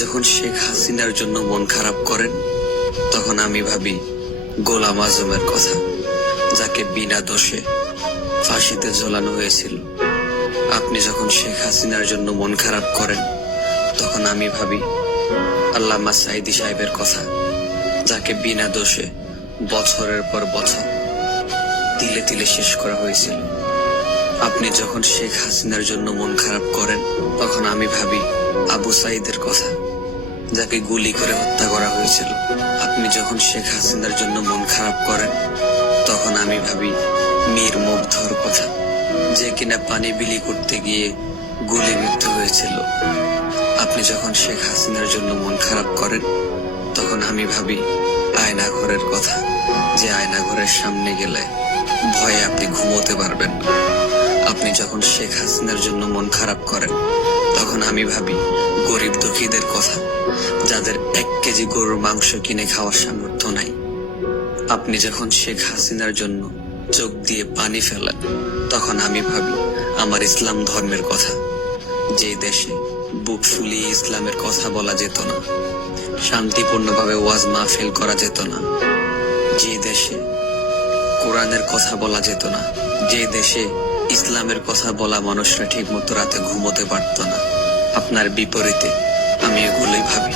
যখন শেখ হাসিনার জন্য মন খারাপ করেন, তখন আমি ভাবি গোলাম আজমের কথা, যাকে বিনা দোষে ফাঁসিতে ঝোলানো হয়েছিল। আপনি যখন শেখ হাসিনার জন্য মন খারাপ করেন, তখন আমি ভাবি আল্লামা সাঈদী সাহেবের কথা, যাকে বিনা দোষে বছরের পর বছর তিলে তিলে শেষ করা হয়েছিল। আপনি যখন শেখ হাসিনার জন্য মন খারাপ করেন, তখন আমি ভাবি আবু সাঈদের কথা, যাকে গুলি করে হত্যা করা হয়েছিল। আপনি যখন শেখ হাসিনার জন্য মন খারাপ করেন, তখন আমি ভাবি মীর মুগ্ধর কথা, যে কিনা পানি বিলি করতে গিয়ে গুলিবিদ্ধ হয়েছিল। আপনি যখন শেখ হাসিনার জন্য মন খারাপ করেন, তখন আমি ভাবি আয়নাঘরের কথা, যে আয়নাঘরের সামনে গেলে ভয়ে আপনি ঘুমোতে পারবেন না। আপনি যখন শেখ হাসিনার জন্য মন খারাপ করেন, তখন আমি ভাবি গরিব দুঃখীদের কথা, যাদের 1 কেজি গরুর মাংস কিনে খাওয়ার সামর্থ্য নাই। আপনি যখন শেখ হাসিনার জন্য চোখ দিয়ে পানি ফেলেন, তখন আমি ভাবি আমার ইসলাম ধর্মের কথা, যে দেশে বুক ফুলিয়ে ইসলামের কথা বলা যেত না, শান্তিপূর্ণভাবে ওয়াজ মাহফিল করা যেত না, যে দেশে কোরআনের কথা বলা যেত না, যে দেশে ইসলামের কথা বলা মানুষরা ঠিক মতো রাতে ঘুমোতে পারত না। আপনার বিপরীতে আমি এগুলোই ভাবি।